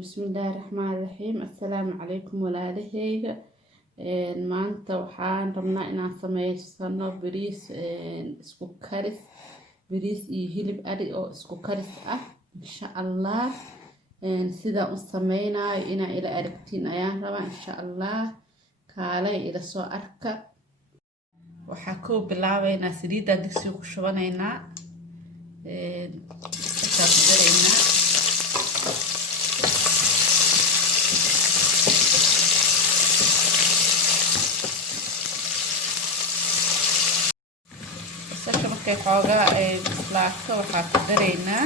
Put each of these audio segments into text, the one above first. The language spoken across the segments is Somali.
بسم الله الرحمن الرحيم. السلام عليكم walaalaheyga. maanta waxaan rabnaa inaan sameysano bariis isku karis, bariis iyo hilib ari oo isku karis ah insha Allah. sida u sameynayo inaa ila aragtiin ayaan rabaa insha Allah. kale ila soo arka. waxaa ku bilaabeynaa saliida digsiga ku shubaneynaa markay xoogaa bislaato waxaa ku dareynaa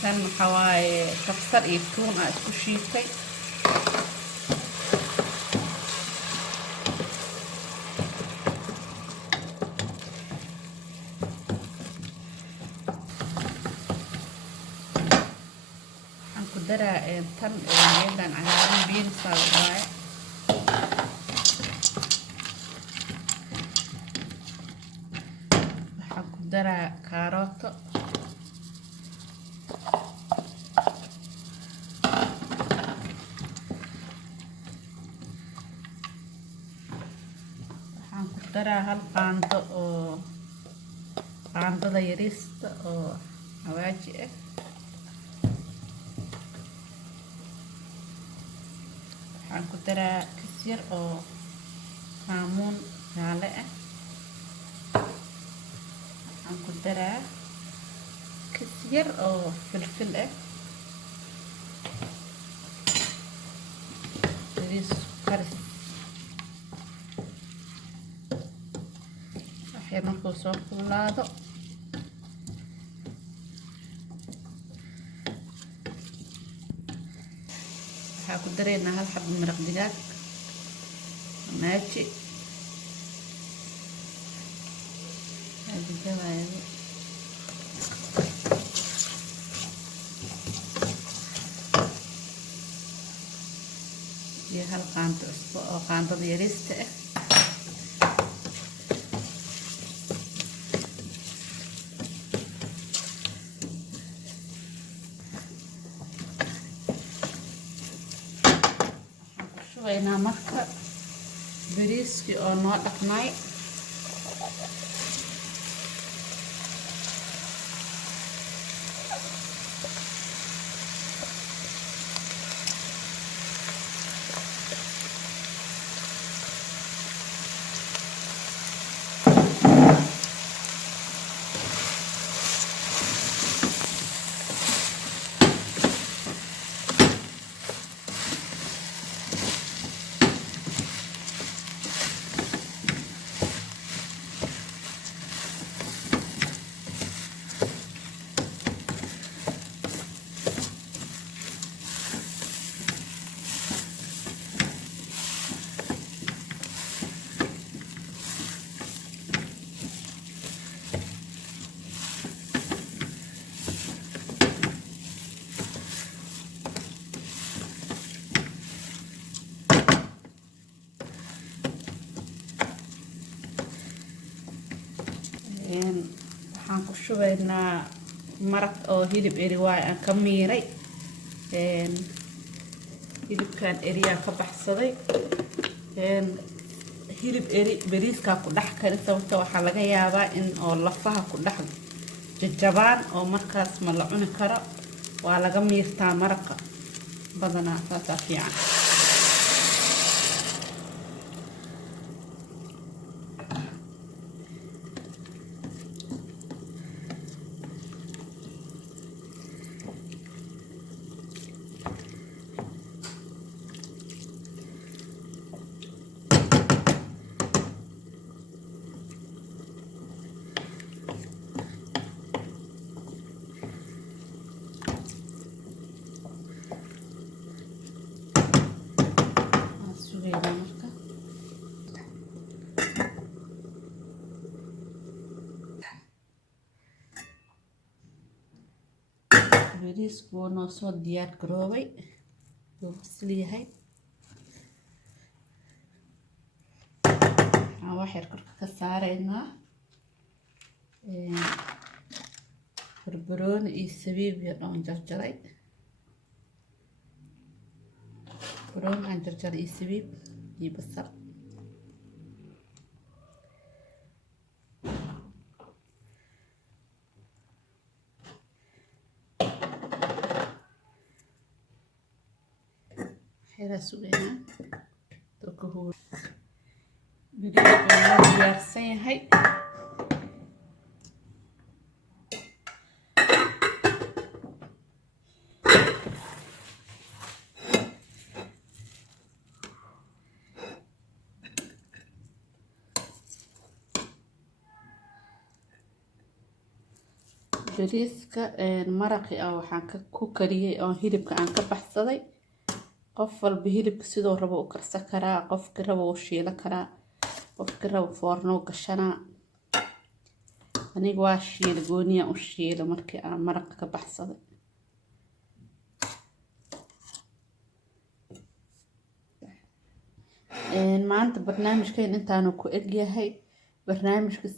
tan waxaa waaye kabsar iyo tuun aan isku shiitay. waxaan ku daraa tan geedan cagaaran beans waaye. daraa kaarooto, waxaan ku daraa hal qaando oo qaandada yariista oo xawaaji ah. waxaan ku daraa kis yar oo kaamuun jaale ah. waxaan ku daraa kis yar oo filfil ah. bariis karis waxay markuu soo kululaado waxaa ku dareynaa hal xabo maraq digaag maaji iyo hal qaando cusbo oo qaandada yariista ah. waxaan ku shubaynaa marka bariiskii oo noo dhaqnay. waxaan ku shubaynaa maraq oo hilib eri waaye aan ka miiray. hilibkan eriyaa ka baxsaday. hilib eri bariiskaa ku dhex kari sababta waxaa laga yaabaa in oo lafaha ku dhex jajabaan oo markaas ma la cuni karo. waa laga miirtaa maraqa badanaa saasaa fiican. bariisku wuu noo soo diyaar garoobay. wuu bisil yahay. waxaan wax yar korka ka saareynaa بربرون iyo sabiib yar oo jarjaray برون aan jarjaray iyo sabiib iyo basal xira sugeena dadka bariiska waa diyaarsan yahay bariiska maraqi ah waxaan ku kariyay oo hilibka aan ka baxsaday qof walba hilibka sidoo rabo u karsan karaa qofka rabo u shiila karaa qofka rabo foorno gashana aniga waa shiil gooniya u shiila markii aan maraq ka baxsaday maanta barnaamijkeen intaanu ku eg yahay barnaamijka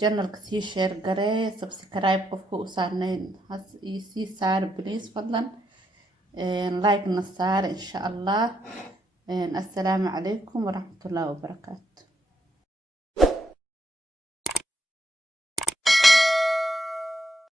channelka sii share gareey subscribe qofka u saarnayn sii saar please fadlan like na saar insha Allah assalaamu calaykum waraxmatullaahi wabarakaatu